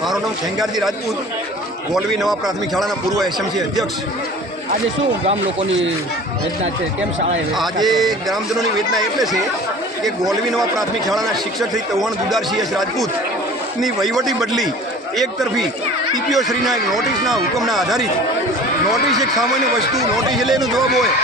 મારું નામ ખેંગારજી રાજપૂત, ગોલવી નવા પ્રાથમિક શાળાના પૂર્વ એસએમસી અધ્યક્ષ। આજે શું ગામ લોકોની વેદના છે, કેમ શાળાએ આજે ગ્રામજનોની વેદના એટલે છે કે ગોલવી નવા પ્રાથમિક શાળાના શિક્ષક શ્રી ચૌહાણ દુદારસિંહ એસ રાજપૂતની વહીવટી બદલી એક તરફી ટીપીઓ શ્રીના એક નોટિસના હુકમના આધારિત નોટિસ એક સામાન્ય વસ્તુ, નોટિસ એટલે એનો જવાબ હોય,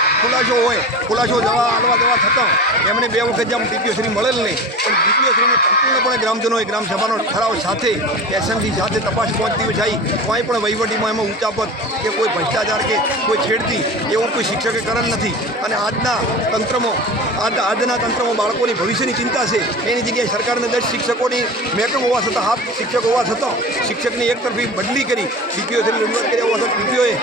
ખુલાસો હાલવા જવા થતાં એમણે 2 વખત જેમ ટીપીઓ શ્રી મળેલ નહીં, પણ ટીપીઓ શ્રીને સંપૂર્ણપણે ગ્રામજનોએ ગ્રામસભાનો ઠરાવ સાથે એસએમસી સાથે તપાસ પહોંચતી જાય, કોઈ પણ વહીવટીમાં એમાં ઊંચાપત કે કોઈ ભ્રષ્ટાચાર કે કોઈ છેડતી એવું કોઈ શિક્ષકે કરેલ નથી। અને આજના તંત્રમાં બાળકોની ભવિષ્યની ચિંતા છે, એની જગ્યાએ સરકારને 10 શિક્ષકોની મહેકમ હોવા છતાં, હાફ શિક્ષક હોવા છતાં શિક્ષકની એક તરફી બદલી કરી ટીપીઓ શ્રી રજૂઆત કર્યા હોવા છતાં ટીપીઓએ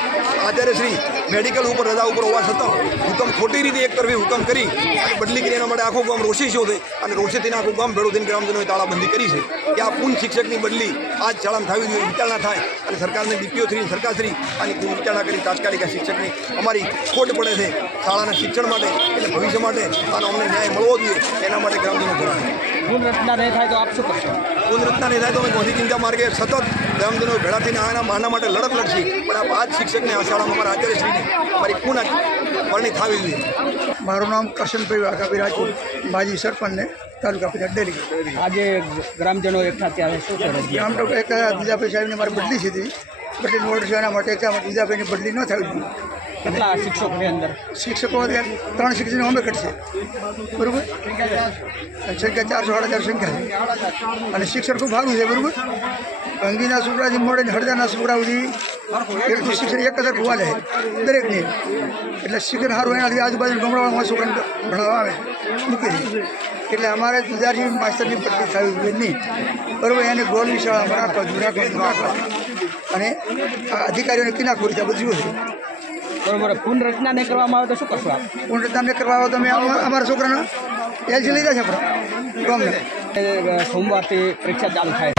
આચાર્યશ્રી મેડિકલ ઉપર રજા ઉપર હોવા છતાં હુકમ ખોટી રીતે એક તરફી હુકમ કરી અને બદલી કરી, એના માટે આખું ગામ રોષી છે અને રોષેથી આખું ગામ ભેળું થઈને ગ્રામજનોએ તાળાબંધી કરી છે કે આ પૂર્ણ શિક્ષકની બદલી આજ શાળામાં થવી જોઈએ, વિચારણા થાય અને સરકારને ડીપીઓ3 સરકારશ્રી આની પૂર્ણ વિચારણા કરી તાત્કાલિક આ શિક્ષકની અમારી ખોટ પડે છે શાળાના શિક્ષણ માટે, એટલે ભવિષ્ય માટે આનો અમને ન્યાય મળવો જોઈએ, એના માટે ગ્રામજનો કરે। પુનઃરચના નહીં થાય તો આપ શું કરશો? પુનઃરચના નહીં થાય તો અમે ગાંધી ચિંતા માર્ગે સતત ગ્રામજનો ભેળા થઈને આના માટે લડત લડશી, પણ આ 5 શિક્ષકને આ શાળામાં અમારા આચાર્યશ્રીને અમારી પુનઃ વરણી થવી જોઈએ। મારું નામ કરશનભાઈ વાઘાભાઈ રાજપૂત, માજી સરપંચને તાલુકા પંચાયત ડેલી। આજે ગ્રામજનો એકઠા થયા છે, શું છે? આમ તો એક દીદાભાઈ સાહેબને મારી બદલી હતી, બદલીની ઓર્ડર છે એના માટે દીદાભાઈની બદલી ન થવી જોઈએ। કેટલા શિક્ષકોની અંદર? શિક્ષકો 3 શિક્ષકો અમે ઘટશે, બરાબર, સંખ્યા 400-450 સંખ્યા છે અને શિક્ષણ ખૂબ સારું છે, બરાબર। અંગીના છોકરાથી મોડે હળદાના છોકરા સુધી એટલું શિક્ષણ એક હજાર હોવા જાય દરેકને, એટલે શિક્ષણ સારું એનાથી આજુબાજુ ગામડામાં છોકરાને ભણાવવા આવે મૂકી દે, એટલે અમારે દુધારી માસ્તરની બદલી થવી જોઈએ નહીં, બરાબર। એને ગોલવી શાળામાં રાખવા અને અધિકારીઓને કિનાખોરી ત્યાં બધું છે, બરોબર। પુનઃરચના નહીં કરવામાં આવે તો શું કરશો આપ? પુનઃરચના નહીં કરવા આવે તો અમે અમારા છોકરાના એલસી લઈ જાય છે આપણા ગામને। સોમવારથી પરીક્ષા ચાલુ થાય।